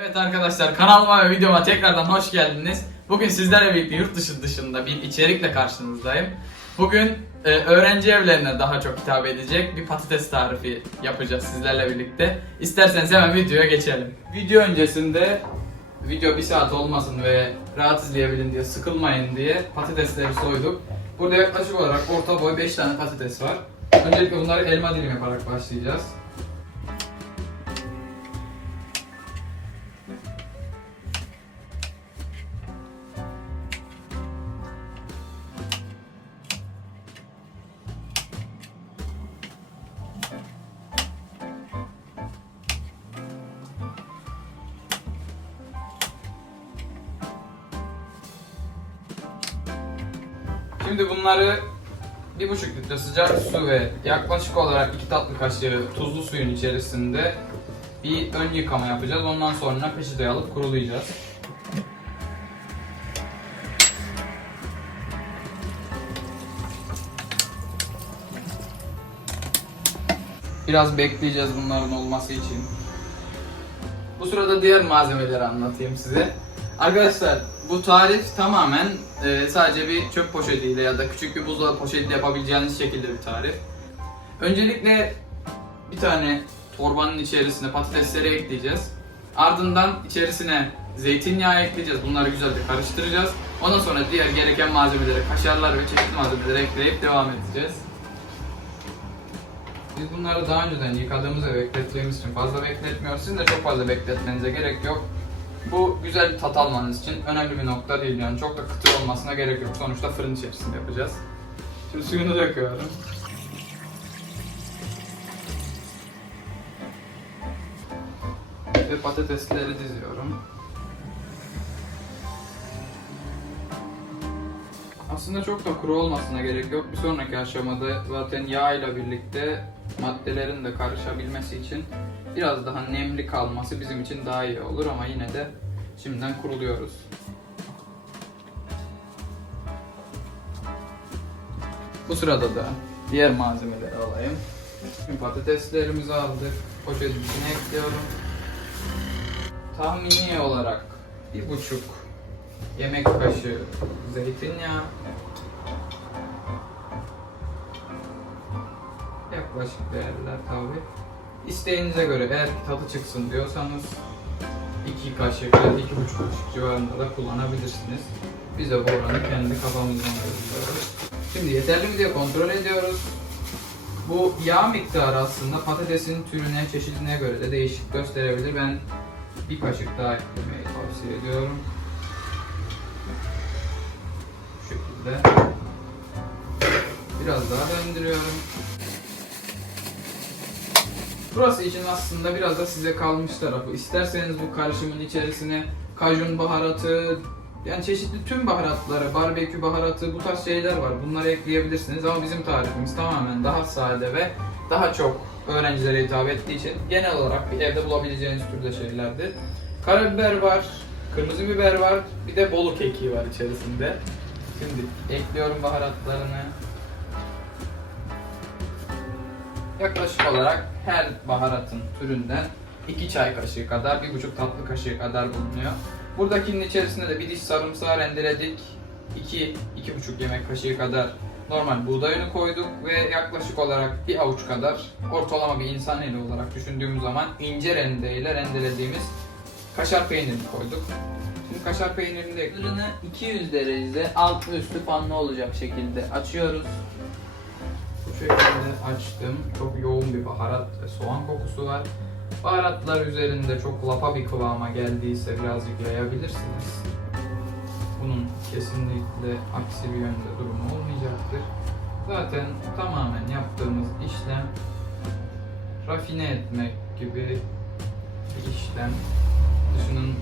Evet arkadaşlar kanalıma ve videoma tekrardan hoş geldiniz. Bugün sizlerle birlikte yurt dışı dışında bir içerikle karşınızdayım. Bugün e, öğrenci evlerine daha çok hitap edecek bir patates tarifi yapacağız sizlerle birlikte. İsterseniz hemen videoya geçelim. Video öncesinde video bir saat olmasın ve rahat izleyebilin diye sıkılmayın diye patatesleri soyduk. Burada yaklaşık olarak orta boy 5 tane patates var. Öncelikle bunları elma dilim yaparak başlayacağız. Şimdi bunları bir buçuk litre sıcak su ve yaklaşık olarak iki tatlı kaşığı tuzlu suyun içerisinde bir ön yıkama yapacağız. Ondan sonra peçeteye alıp kurulayacağız. Biraz bekleyeceğiz bunların olması için. Bu sırada diğer malzemeleri anlatayım size. Arkadaşlar bu tarif tamamen e, sadece bir çöp poşetiyle ya da küçük bir buzdolabı poşetiyle yapabileceğiniz şekilde bir tarif. Öncelikle bir tane torbanın içerisine patatesleri ekleyeceğiz. Ardından içerisine zeytinyağı ekleyeceğiz. Bunları güzelce karıştıracağız. Ondan sonra diğer gereken malzemeleri, kaşarlar ve çeşitli malzemeleri ekleyip devam edeceğiz. Biz bunları daha önceden yıkadığımız ve beklettiğimiz için fazla bekletmiyoruz. Sizin de çok fazla bekletmenize gerek yok. Bu güzel bir tat almanız için önemli bir nokta değil yani çok da kıtır olmasına gerek yok. Sonuçta fırın içerisinde yapacağız. Şimdi suyunu döküyorum. Ve patatesleri diziyorum. Aslında çok da kuru olmasına gerek yok. Bir sonraki aşamada zaten yağ ile birlikte maddelerin de karışabilmesi için biraz daha nemli kalması bizim için daha iyi olur ama yine de şimdiden kuruluyoruz. Bu sırada da diğer malzemeleri alayım. Şimdi patateslerimizi aldık. Poşetin içine ekliyorum. Tahmini olarak bir buçuk yemek kaşığı zeytinyağı yaklaşık değerler tabi. İsteğinize göre eğer ki tadı çıksın diyorsanız iki kaşık ya da iki buçuk kaşık civarında da kullanabilirsiniz. Biz de bu oranı kendi kafamızdan belirliyoruz. Şimdi yeterli mi diye kontrol ediyoruz. Bu yağ miktarı aslında patatesin türüne, çeşidine göre de değişik gösterebilir. Ben bir kaşık daha eklemeyi tavsiye ediyorum. Bu şekilde. Biraz daha döndürüyorum. Burası için aslında biraz da size kalmış tarafı. İsterseniz bu karışımın içerisine kajun baharatı, yani çeşitli tüm baharatları, barbekü baharatı, bu tarz şeyler var. Bunları ekleyebilirsiniz ama bizim tarifimiz tamamen daha sade ve daha çok öğrencilere hitap ettiği için genel olarak bir evde bulabileceğiniz türde şeylerdir. Karabiber var, kırmızı biber var, bir de bolu kekiği var içerisinde. Şimdi ekliyorum baharatlarını. Yaklaşık olarak her baharatın türünden 2 çay kaşığı kadar, 1,5 tatlı kaşığı kadar bulunuyor. Buradakinin içerisinde de bir diş sarımsağı rendeledik. 2 2,5 yemek kaşığı kadar normal buğday unu koyduk ve yaklaşık olarak bir avuç kadar ortalama bir insan eli olarak düşündüğümüz zaman ince rendeyle rendelediğimiz kaşar peynirini koyduk. Şimdi kaşar peynirini de Fırını 200 derecede altı üstü fanlı olacak şekilde açıyoruz. Şekilde açtım. Çok yoğun bir baharat ve soğan kokusu var. Baharatlar üzerinde çok lapa bir kıvama geldiyse birazcık yayabilirsiniz. Bunun kesinlikle aksi bir yönde durumu olmayacaktır. Zaten tamamen yaptığımız işlem rafine etmek gibi bir işlem. Dışının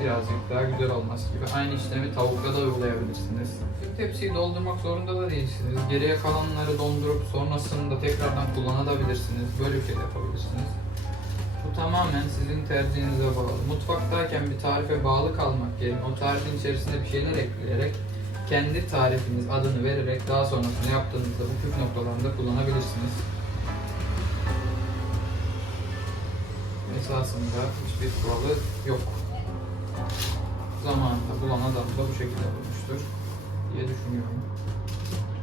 birazcık daha güzel olması gibi. Aynı işlemi tavukta da uygulayabilirsiniz. Bir tepsiyi doldurmak zorunda da değilsiniz. Geriye kalanları dondurup sonrasında tekrardan kullanabilirsiniz. Böyle bir şey yapabilirsiniz. Bu tamamen sizin tercihinize bağlı. Mutfaktayken bir tarife bağlı kalmak yerine o tarifin içerisine bir şeyler ekleyerek kendi tarifiniz adını vererek daha sonrasında yaptığınızda bu püf noktalarında kullanabilirsiniz. Esasında hiçbir kuralı yok. Zamanında bulan adam da bu şekilde bulmuştur diye düşünüyorum.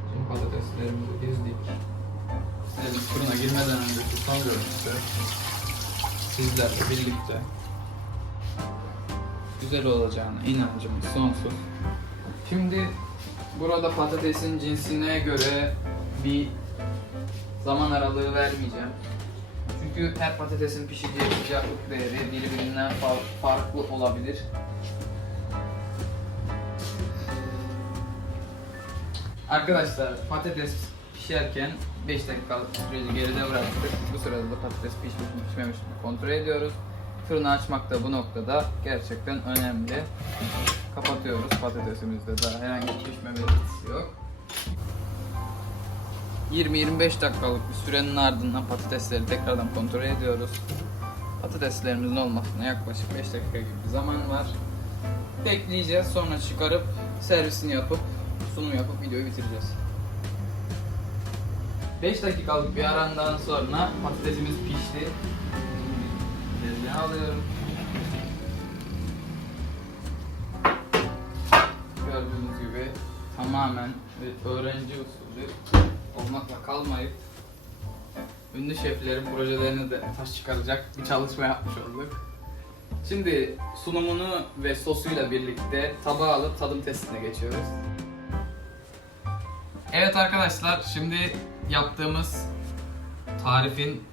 Şimdi patateslerimizi dizdik. Evet, fırına girmeden önceki son görüntüsü sizlerle birlikte güzel olacağına inancımız sonsuz. Şimdi burada patatesin cinsine göre bir zaman aralığı vermeyeceğim. Çünkü her patatesin pişeceği sıcaklık değeri birbirinden fa- farklı olabilir. Arkadaşlar patates pişerken 5 dakikalık süreci geride bıraktık. Bu sırada da patates pişmiş mi pişmemiş mi kontrol ediyoruz. Fırını açmak da bu noktada gerçekten önemli. Kapatıyoruz patatesimizde daha herhangi bir pişme belirtisi yok. 20-25 dakikalık bir sürenin ardından patatesleri tekrardan kontrol ediyoruz. Patateslerimizin olmasına yaklaşık 5 dakika gibi bir zaman var. Bekleyeceğiz sonra çıkarıp servisini yapıp sunum yapıp videoyu bitireceğiz. 5 dakikalık bir arandan sonra patatesimiz pişti. Tezgaha alıyorum. Gördüğünüz gibi tamamen öğrenci usulü olmakla kalmayıp ünlü şeflerin projelerine de taş çıkaracak bir çalışma yapmış olduk. Şimdi sunumunu ve sosuyla birlikte tabağa alıp tadım testine geçiyoruz. Evet arkadaşlar şimdi yaptığımız tarifin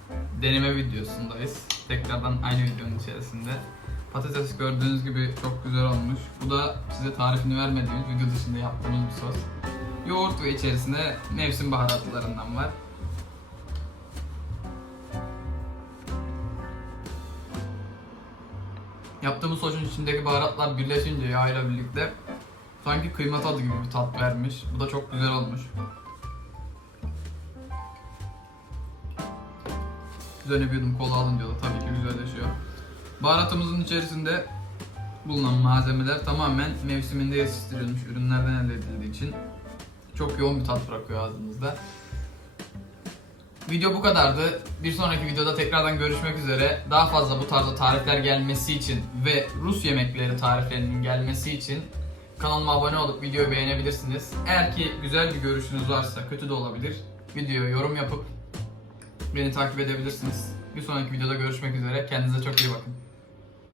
deneme videosundayız. Tekrardan aynı videonun içerisinde. Patates gördüğünüz gibi çok güzel olmuş. Bu da size tarifini vermediğimiz video dışında yaptığımız bir sos. Yoğurt ve içerisinde mevsim baharatlarından var. Yaptığımız sosun içindeki baharatlar birleşince yağıyla birlikte sanki kıyma tadı gibi bir tat vermiş. Bu da çok güzel olmuş. Üzerine bir yudum kola alın diyorlar. Tabii ki güzelleşiyor. Baharatımızın içerisinde bulunan malzemeler tamamen mevsiminde yetiştirilmiş ürünlerden elde edildiği için çok yoğun bir tat bırakıyor ağzınızda. Video bu kadardı. Bir sonraki videoda tekrardan görüşmek üzere. Daha fazla bu tarzda tarifler gelmesi için ve Rus yemekleri tariflerinin gelmesi için kanalıma abone olup videoyu beğenebilirsiniz. Eğer ki güzel bir görüşünüz varsa, kötü de olabilir, videoya yorum yapıp beni takip edebilirsiniz. Bir sonraki videoda görüşmek üzere. Kendinize çok iyi bakın.